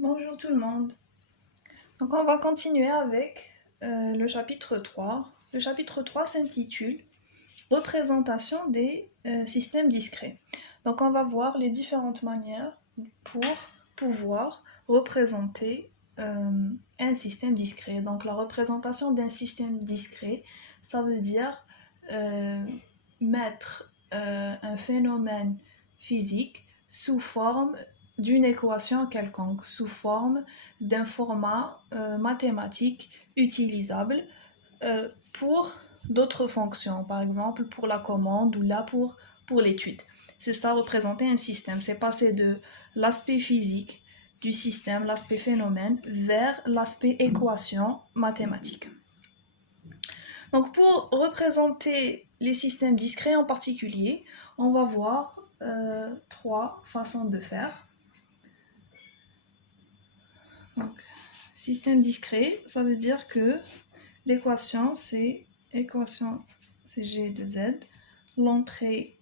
Bonjour tout le monde. Donc on va continuer avec le chapitre 3. Le chapitre 3 s'intitule Représentation des systèmes discrets. Donc on va voir les différentes manières pour pouvoir représenter un système discret. Donc la représentation d'un système discret, ça veut dire mettre un phénomène physique sous forme d'une équation quelconque, sous forme d'un format mathématique utilisable pour d'autres fonctions, par exemple pour la commande ou là pour l'étude. C'est ça, représenter un système, c'est passer de l'aspect physique du système, l'aspect phénomène, vers l'aspect équation mathématique. Donc pour représenter les systèmes discrets en particulier, on va voir trois façons de faire. Donc, système discret, ça veut dire que l'équation c'est G de Z, l'entrée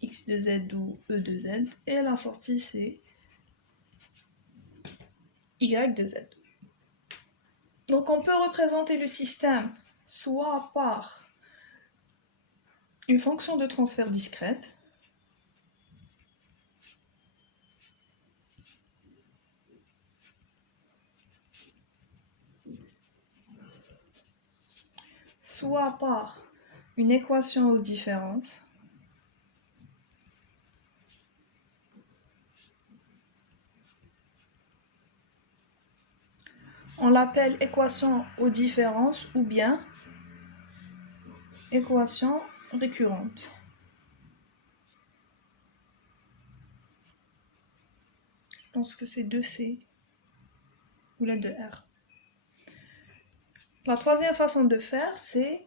X de Z ou E de Z, et la sortie c'est Y de Z. Donc on peut représenter le système soit par une fonction de transfert discrète, soit par une équation aux différences, on l'appelle équation aux différences ou bien équation récurrente. Je pense que c'est 2C ou la 2R. La troisième façon de faire, c'est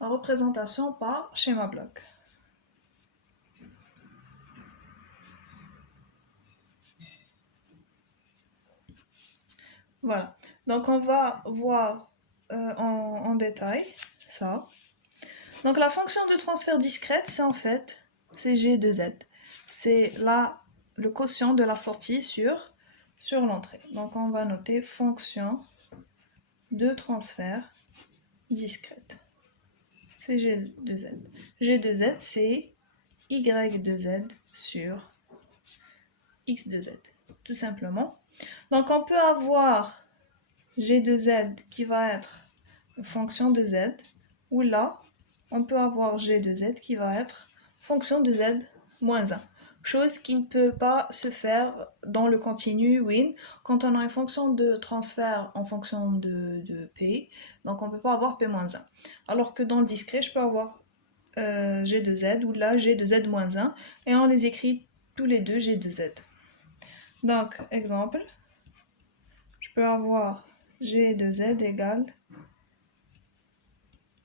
la représentation par schéma bloc. Voilà, donc on va voir en détail ça. Donc la fonction de transfert discrète, c'est G de Z. C'est le quotient de la sortie sur l'entrée. Donc on va noter fonction de transfert discrète. C'est G de Z. G de Z, c'est Y de Z sur X de Z, tout simplement. Donc on peut avoir G de Z qui va être une fonction de Z, ou là, on peut avoir G de Z qui va être fonction de Z moins 1. Chose qui ne peut pas se faire dans le continu win quand on a une fonction de transfert en fonction de P, donc on ne peut pas avoir P moins 1. Alors que dans le discret, je peux avoir G de Z ou là G de Z moins 1 et on les écrit tous les deux G de Z. Donc, exemple, je peux avoir G de Z égale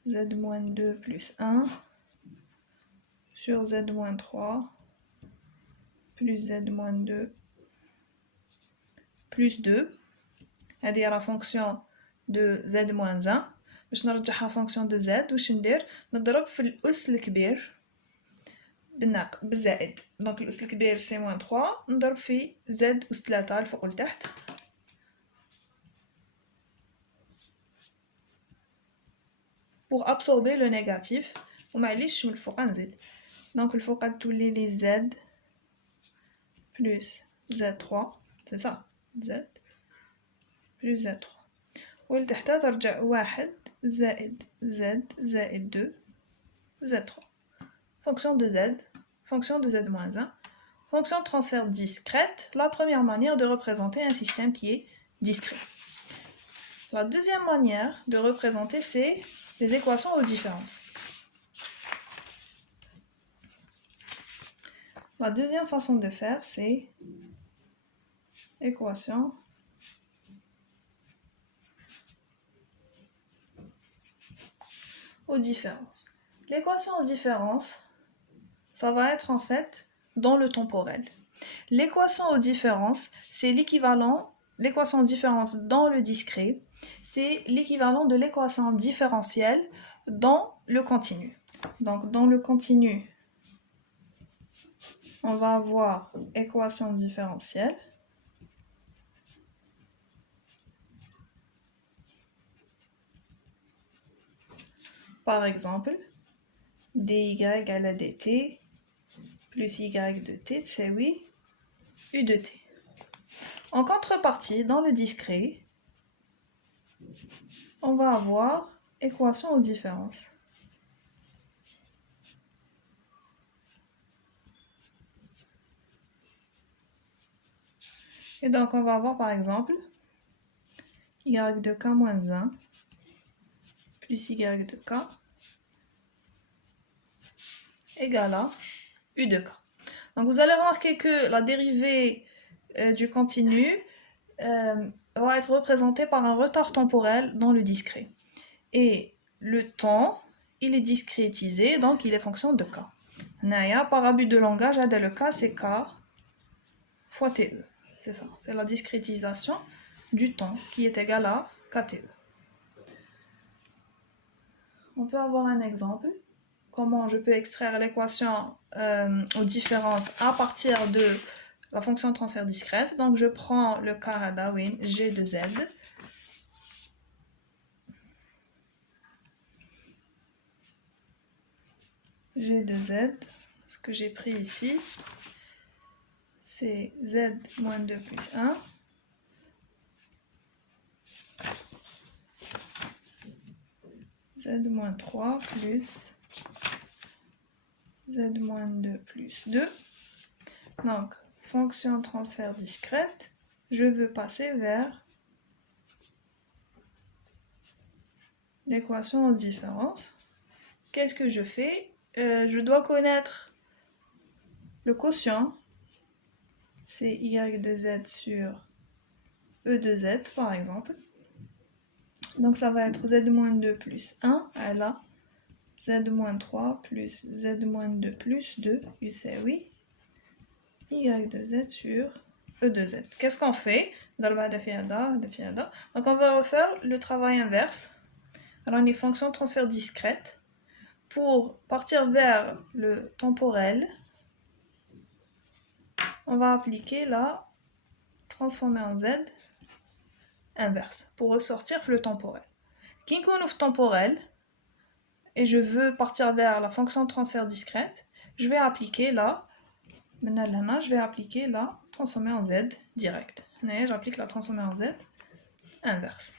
Z-2 plus 1 sur Z-3 plus Z-2 plus 2. هذه la fonction de Z-1. باش نرجعها fonction de Z واش ندير نضرب في الأس الكبير بالزائد. دونك الأس الكبير سي موان 3 نضرب في Z أس 3 الفوق لتحت. pour absorber le négatif ومعليش من الفوق نزيد. donc الفوق تولي لي Z plus Z3 c'est ça Z plus Z3 ولتحت ترجع 1 زائد Z زائد 2 Z3 fonction de Z, fonction de Z-1, fonction de transfert discrète, la première manière de représenter un système qui est discret. La deuxième manière de représenter, c'est les équations aux différences. La deuxième façon de faire, c'est équation aux différences. L'équation aux différences, ça va être en fait dans le temporel. L'équation aux différences, c'est l'équivalent, l'équation aux différences dans le discret, c'est l'équivalent de l'équation différentielle dans le continu. Donc dans le continu, on va avoir équation différentielle par exemple, dy à la dt plus y de t, c'est oui, u de t. En contrepartie, dans le discret, on va avoir équation aux différences. Et donc, on va avoir par exemple y de k moins 1 plus y de k égale à u de k. Donc, vous allez remarquer que la dérivée du continu va être représentée par un retard temporel dans le discret. Et le temps, il est discrétisé, donc il est fonction de k. Par abus de langage, le k, c'est k fois te. C'est ça, c'est la discrétisation du temps qui est égal à kte. On peut avoir un exemple. Comment je peux extraire l'équation aux différences à partir de la fonction de transfert discrète. Donc je prends le cas d'Awin, g de z. G de z, ce que j'ai pris ici, c'est z moins 2 plus 1. Z moins 3 plus z moins 2 plus 2. Donc, fonction transfert discrète, je veux passer vers l'équation aux différences. Qu'est-ce que je fais? Je dois connaître le quotient, c'est y de z sur e de z par exemple. Donc ça va être z moins 2 plus 1 à la z moins 3 plus z moins 2 plus 2, oui, y de z sur e de z. Qu'est-ce qu'on fait? Donc on va refaire le travail inverse. Alors on est fonction transfert discrète. Pour partir vers le temporel, on va appliquer la transformée en z inverse pour ressortir le temporel. Qui connaît temporel et je veux partir vers la fonction de transfert discrète, je vais appliquer la transformée en z direct. J'applique la transformée en z inverse.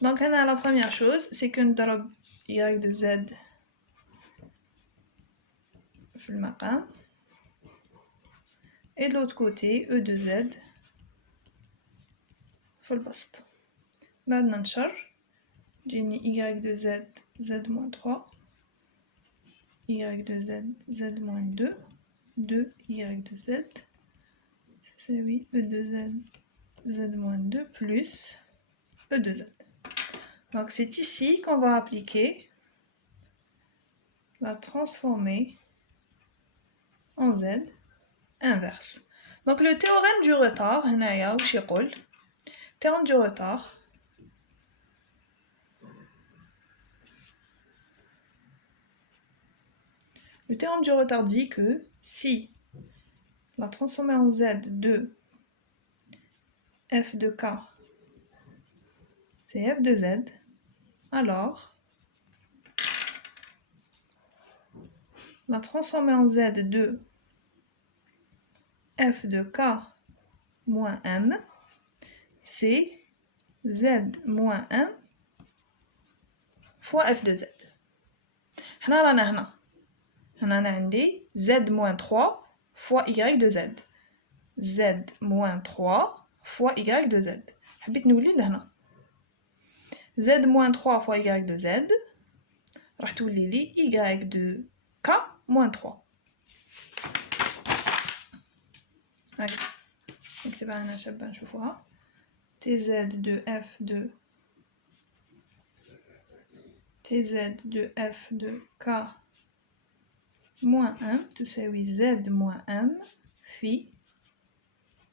Donc la première chose, c'est que nous avons y de z في المقام et de l'autre côté e de z في البسط. بعد ننشر جيني y de z z moins 3 y de z z moins 2 2 y de z c'est oui e de z z moins 2 plus e de z. Donc c'est ici qu'on va appliquer la transformée en z inverse. Donc le théorème du retard, théorème du retard, le théorème du retard dit que si la transformée en z de f de k c'est f de z, alors la transformée en z de f de k moins m, c'est z moins m fois f de z. هنا عندي z moins 3 fois y de z. z moins 3 fois y de z. حبيت نولي لهنا. z moins 3 fois y de z راح تولي لي y de k moins 3. Allez, نكتبها هنا شابة نشوفوها. tz de f de k moins 1 تساوي z moins m في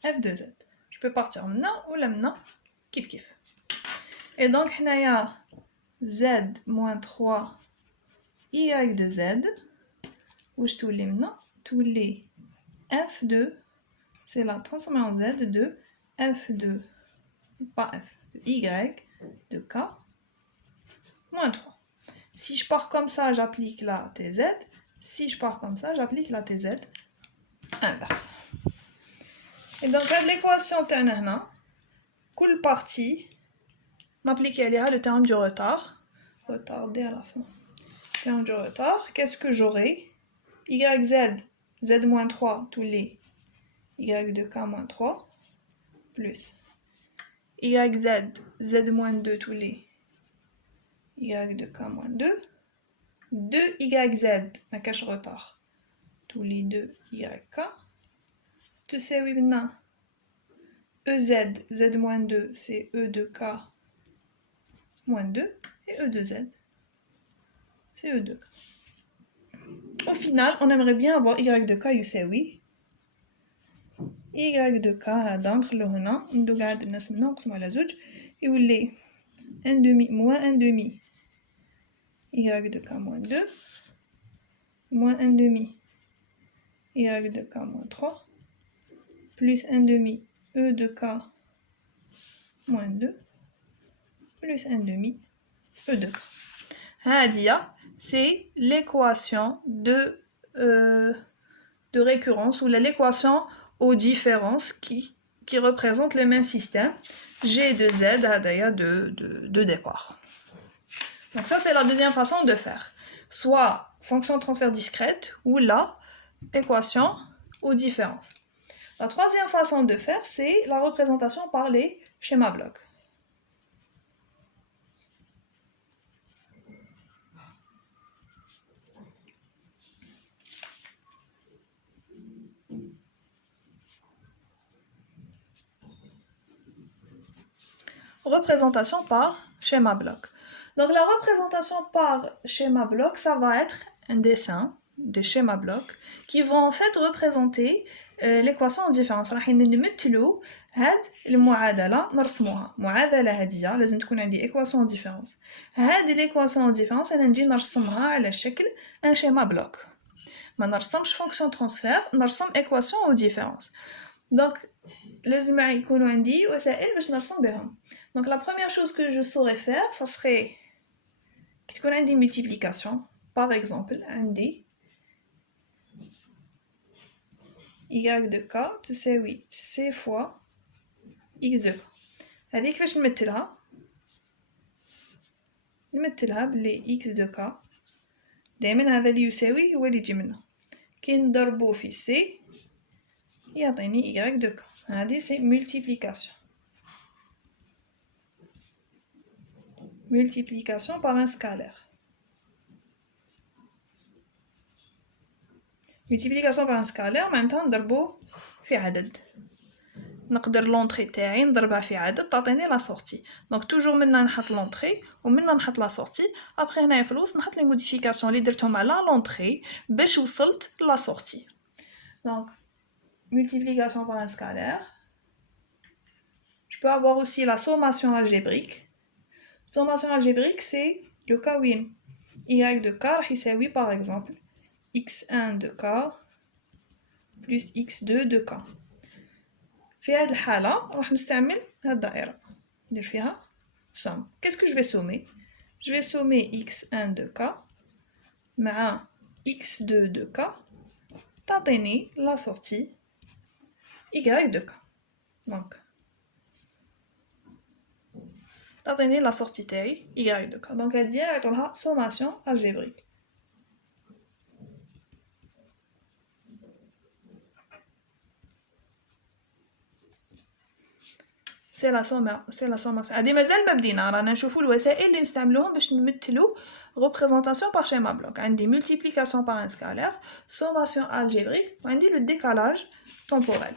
f de z. Je peux partir maintenant ou là maintenant, kiff kiff. Et donc, il y a z moins 3 y de z, où je tous les maintenant, tous les f de, c'est la transformée en z de f de, pas f, de y de k moins 3. Si je pars comme ça, j'applique la TZ. Si je pars comme ça, j'applique la TZ inverse. Et donc, l'équation تاعنا كل partie, m'appliquer le terme du retard. Retardé à la fin. Terme du retard. Qu'est-ce que j'aurai? YZ, Z-3, tous les Y de K moins 3, plus YZ, Z-2, tous les Y de K moins 2, 2YZ, ma cache retard, tous les 2 YK, tu sais, oui, maintenant, EZ, Z-2, c'est E de K moins 2, et E de Z, c'est E de K. Au final, on aimerait bien avoir Y de K, يساوي Y de K هذا نخلوه هنا ندو قاعد الناس منه نقسمو على زوج يولي 1 demi moins 1 demi Y de K moins 2 moins 1 demi Y de K moins 3 plus 1 demi E de K moins 2 plus 1 demi E de K. هذه c'est l'équation de récurrence ou l'équation aux différences qui représente le même système G de Z de départ. Donc ça c'est la deuxième façon de faire. Soit fonction de transfert discrète ou la équation aux différences. La troisième façon de faire c'est la représentation par les schémas blocs. Représentation par schéma bloc. Donc la représentation par schéma bloc, ça va être un dessin des schémas blocs qui vont en fait représenter l'équation en différence. راح نمثلوا هاد المعادلة نرسموها. معادلة هادية لازم تكون عندي équation en différence. هاد l'équation en différence أنا نجي نرسمها على شكل un schéma bloc. ما نرسمش fonction transfert, نرسم équation en différence. Donc لازم يكونوا عندي وسائل باش نرسم بهم. Donc la première chose que je saurais faire, ça serait qu'il y ait une multiplication. Par exemple, عندي y de k, tu sais oui, c fois x de k. هذه كيفاش نمثلها؟ نمثلها بلي x de k دائما هذا اللي يساوي هو اللي يجي منه. كي نضربو في c يعطيني y de k. هذه c'est multiplication. Multiplication par un scalaire. Multiplication par un scalaire, maintenant نضربو في عدد. نقدر لونطري تاعي نضربها في عدد تعطيني لا سورتي. دونك توجور منا نحط لونطري ومنا نحط لا سورتي. ابري هنايا في الوسط نحط لي موديفيكاسيون اللي درتهم على لونطري باش وصلت لا سورتي. دونك multiplication par un scalaire. Je peux avoir aussi la sommation algébrique. Sommation algébrique, c'est le cas où y de k راح يساوي par exemple x1 de k plus x2 de k. في هذه الحالة راح نستعمل هذه الدائرة ندير فيها somme. Qu'est-ce que je vais sommer? Je vais sommer x1 de k مع x2 de k تعطيني la sortie y de k. Donc تعطيني la sortie تاعي y de k. Donc هذه يعطولها sommation algébrique. سي لا سوماسيون هادي مازال ما بدينا رانا نشوفوا الوسائل اللي نستعملوهم باش نمثلوا ريبريزونطاسيون بار شيما بلوك. عندي مولتيبليكاسيون بار ان سكالير سوماسيون الجبريك وعندي لو ديكالاج طومبوريل.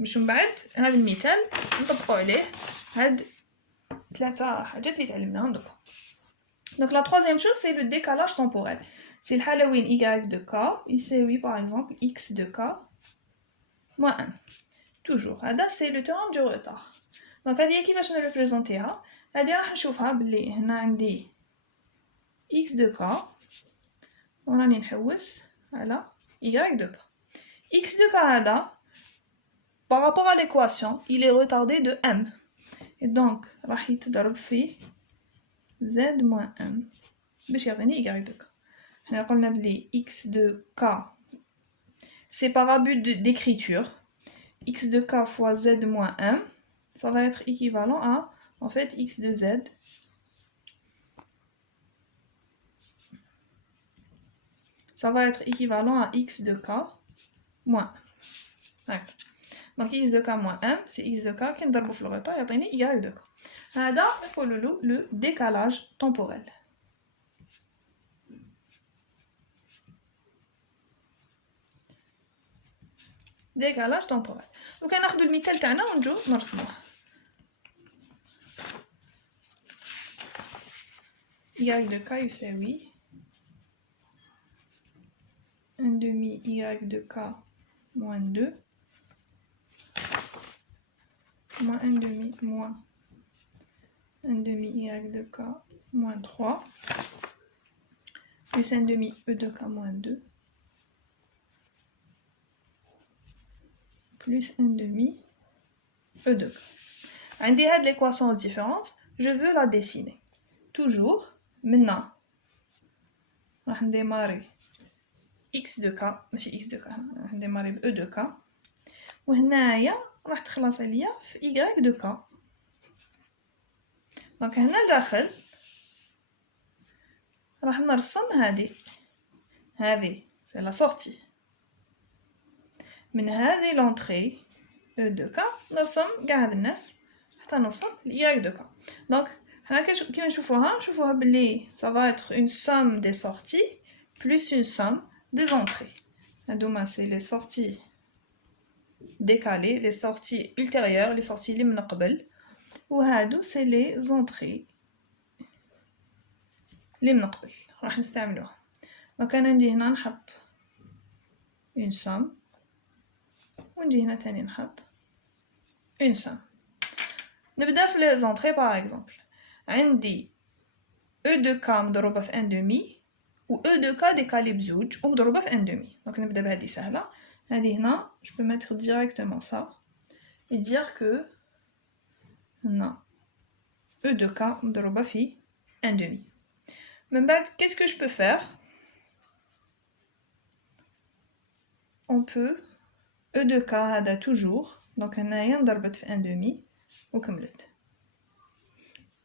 باش من بعد هذا المثال نطبقوا عليه هاد ثلاثه حاجات اللي تعلمناهم دوكا. دونك لا troisième chose c'est le décalage temporel. C'est الحاله وين y de k يساوي par exemple x de k moins 1. Toujours. هذا c'est le théorème du retard. Donc هذه كيفاش نريبريزونطيها؟ هذه راح نشوفها بلي هنا عندي x de k وراني نحوس على y de k. x de k هذا par rapport à l'équation, il est retardé de m. Et donc راح يتضرب في z moins m باش يعطيني y de k. حنا قلنا بلي x de k c'est par abus d'écriture. X de k fois z moins m, ça va être équivalent à, en fait, x de z. Ça va être équivalent à x de k moins 1. Donc x de k moins m, c'est x de k qui est dans le retard, il y a y de k. Là, il faut le décalage temporel. Décalage temporel. Donc on a le مثال تاعنا ونجو نرسموه. Y de k يساوي 1 demi y de k moins 2 moins 1 demi moins 1 demi y de k moins 3 plus 1 demi e de k moins 2 plus 1 demi e de k. عندي هاد l'équation de différence, je veux la dessiner. Toujours, maintenant, راح نديماري x de k ماشي x de k, راح نديماري ب e de k وهنايا راح تخلص عليا في y de k. دونك هنا داخل راح نرسم هذه c'est la sortie. من هذه l'entrée e de k نرسم كاع هاد الناس حتى نوصل ل y de k. دونك حنا كيما نشوفوها بلي ça va être une somme des sorties plus une somme des entrées. هادوما c'est les sorties décalées, les sorties ultérieures, les sorties اللي من قبل وهادو c'est les entrées اللي من قبل راح نستعملوها. دونك انا نجي هنا نحط une somme ونجي هنا تاني نحط une somme. نبدا في les entrées par exemple. عندي e de k مضروبة في 1 demi و e de k décalé بزوج ومضروبة في 1 demi. دونك نبدا بهذه سهلة. هذه هنا je peux mettre directement ça et dire que هنا e de k مضروبة في 1 demi. من بعد qu'est-ce que je peux faire? On peut e de k هذا toujours. دونك هنايا ضربت في 1 demi وكملت.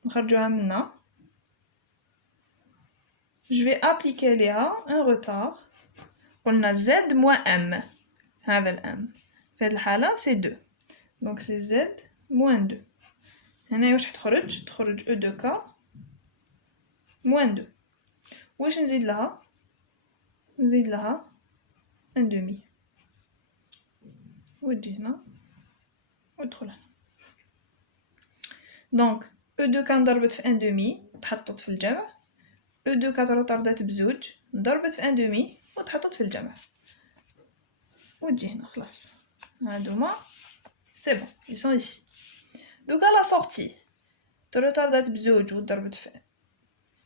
نخرجوها منا. Je vais appliquer ليها un retard. قلنا z moins m. هذا الm. في هذه الحالة c'est 2. Donc c'est z moins 2. هنا واش تخرج e de k moins 2. واش نزيد لها؟ نزيد لها 1 demi. وتجي هنا وتدخل هنا. دونك e de k ضربت في 1 demi تحطت في الجمع. e de k تروطردات بزوج ضربت في 1 demi وتحطت في الجمع وتجي هنا خلاص. هادوما c'est bon, ils sont ici. Donc à la sortie تروطردات بزوج وضربت في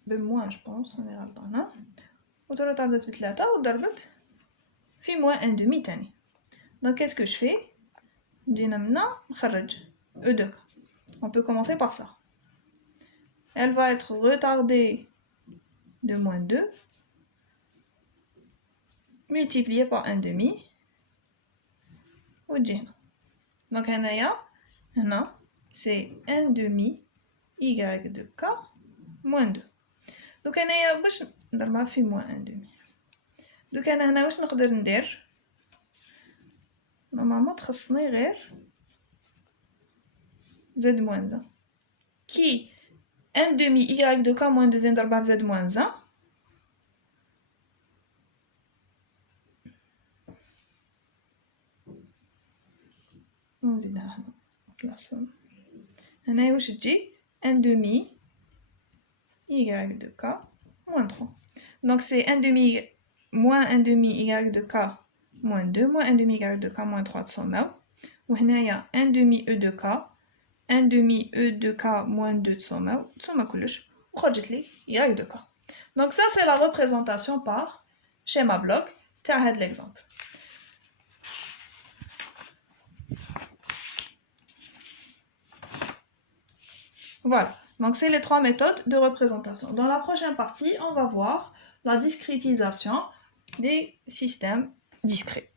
بموان je pense on est غلطانة وتروطردات بثلاثة وضربت في موان 1 demi تاني. Donc qu'est-ce que je fais? نجينا منا نخرج e de k. On peut commencer par ça. Elle va être retardée de moins 2 multiplié par 1 demi وتجي هنا. Donc هنا c'est 1 demi y de k moins 2. Donc هنايا باش نضربها في moins 1 demi. Donc انا هنا واش نقدر ندير؟ نورمالمون تخصني غير z moins 1 كي 1 demi y de k moins 2 نضربها في z moins 1 ونزيدها هنا في الصم. هنايا واش تجي 1 demi y de k moins 3. Donc c'est 1 demi moins 1 demi y de k moins 2 moins 1 demi y de k moins 3 تصوماو وهنايا 1 demi e de k 1 demi e de k moins 2 تصوما كلش وخرجت لي y de k. Donc ça c'est la représentation par schéma bloc تاع هاد l'exemple. Voilà. Donc, c'est les trois méthodes de représentation. Dans la prochaine partie, on va voir la discrétisation des systèmes discrets.